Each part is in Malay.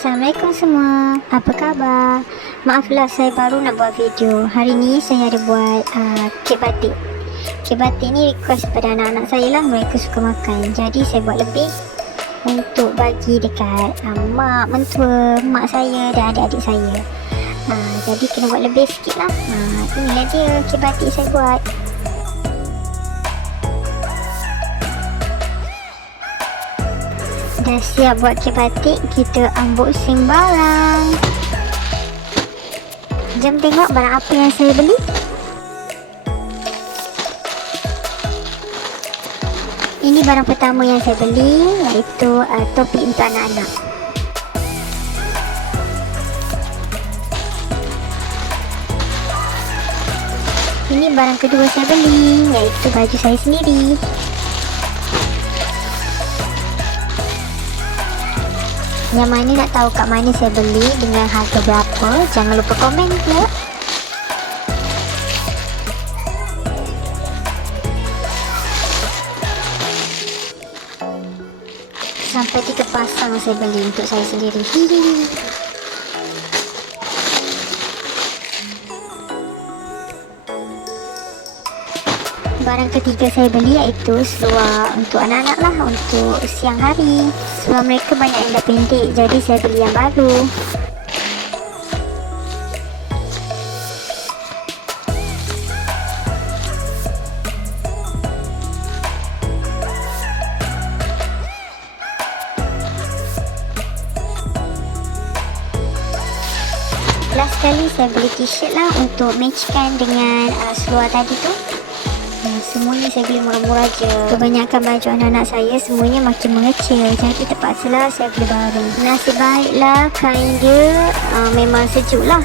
Assalamualaikum semua. Apa khabar? Maaflah saya baru nak buat video. Hari ni saya ada buat uh, kek batik. Kek batik ni request pada anak-anak saya lah. Mereka suka makan. Jadi saya buat lebih untuk bagi dekat uh, mak, mentua, mak saya dan adik-adik saya. Uh, jadi kena buat lebih sikit lah. Uh, inilah dia kek batik saya buat. Dah siap buat kek batik, kita unboxing barang. Jom tengok barang apa yang saya beli. Ini barang pertama yang saya beli iaitu uh, topi untuk anak-anak. Ini barang kedua saya beli iaitu baju saya sendiri. Yang mana nak tahu kat mana saya beli dengan harga berapa Jangan lupa komen ya Sampai tiga pasang saya beli untuk saya sendiri. Barang ketiga saya beli iaitu seluar untuk anak-anak lah untuk siang hari. Seluar mereka banyak yang dah pendek jadi saya beli yang baru. Last kali saya beli t-shirt lah untuk matchkan dengan uh, seluar tadi tu. Hmm, semuanya saya beli murah-murah je. Kebanyakan baju anak-anak saya semuanya makin mengecil. Jadi terpaksalah saya beli baru. Nasib baiklah kain dia uh, memang sejuk lah.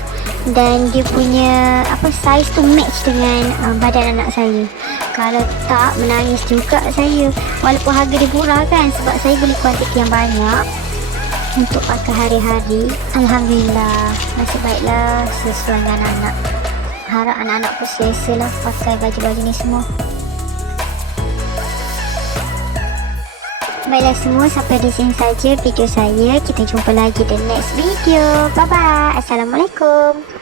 Dan dia punya apa size tu match dengan uh, badan anak saya. Kalau tak menangis juga saya. Walaupun harga dia murah kan sebab saya beli kuantiti yang banyak untuk pakai hari-hari. Alhamdulillah. Nasib baiklah sesuai dengan anak-anak harap anak-anak pun selesa lah pakai baju-baju ni semua. Baiklah semua sampai di sini saja video saya. Kita jumpa lagi di next video. Bye bye Assalamualaikum